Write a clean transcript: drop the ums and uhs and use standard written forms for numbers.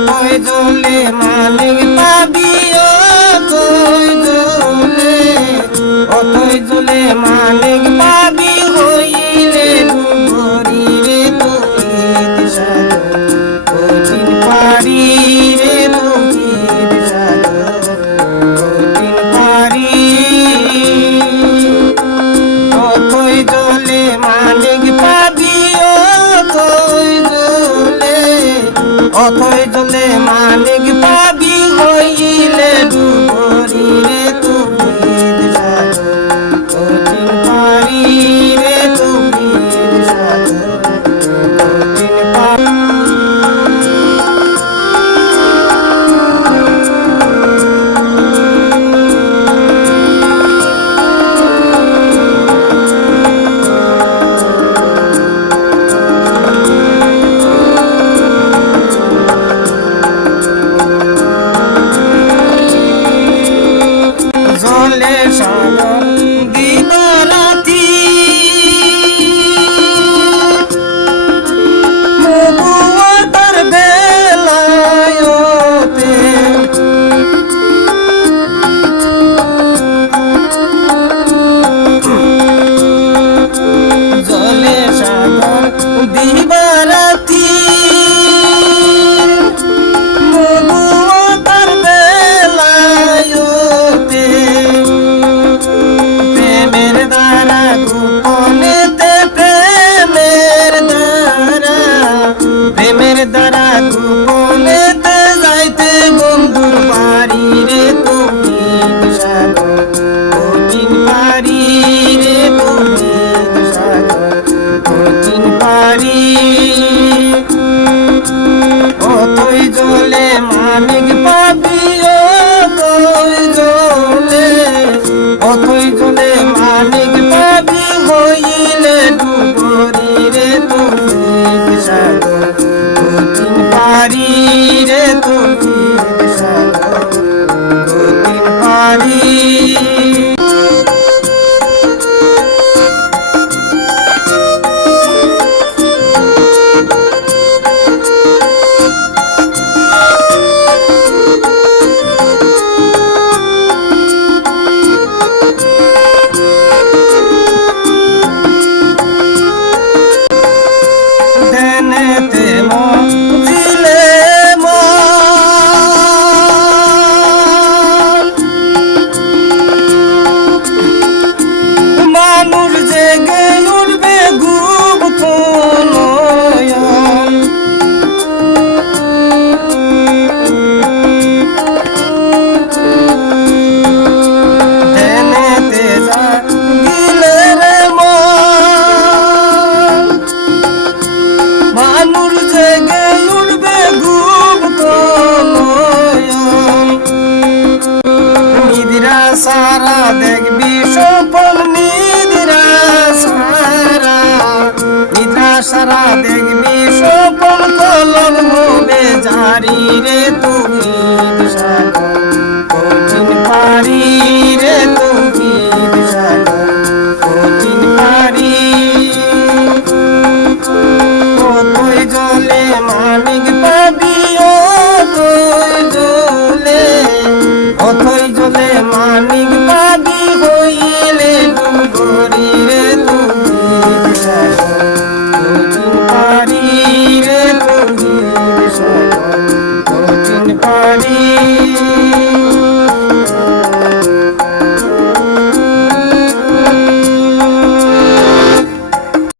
অথই জলে মানিক পাবি অথই জলে, অথই জলে মানিক পাবি হইলে ডুবরি রে তুহিদ সাগর কঠিন পারি রে তুহিদ সাগর কঠিন পারি। অথই জলে মানিক পাবি অথই জলে, অথই জলে মানিক পাবি হইলে ডুবরি রে তুহিদ সাগর কঠিন পারি রে তুহিদ সাগর কঠিন পারি। জলে সাগর দিবারাতি মধুয়াতার বেলায়তে, জলে সাগর দিবারাতি মধুয়াতার বেলায়তে, প্রেমের দ্বারা গোপনেতে প্রেমের দ্বারা, প্রেমের দ্বারা গোপনেতে যাইতে বন্ধুর বাড়ি রে তুহিদ সাগর কঠিন পারি রে তুহিদ সাগর কঠিন পারি। অথই জলে মানিক পাবি অথই জলে, অথই জলে মানিক পাবি হইলে ডুবরি রে তুহিদ সাগর কঠিন পারি রে তুহিদ সাগর কঠিন পারি। ধ্যানেতে মজিলে মানুষ জেগে উঠবে গুপ্ত নয়ন, ধ্যানেতে জাগিলে রে মন, মানুষ জেগে উঠবে গুপ্ত নয়ন। নিদ্রা সারা দেখবি স্বপন নিদ্রা সারা, নিদ্রা সারা দেখবি স্বপন কলম হবে জারি রে তুহিদ সাগর কঠিন পারি রে তুহিদ সাগর কঠিন পারি। অথই জলে মানিক পাবি অথই জলে, অথই জলে মানিক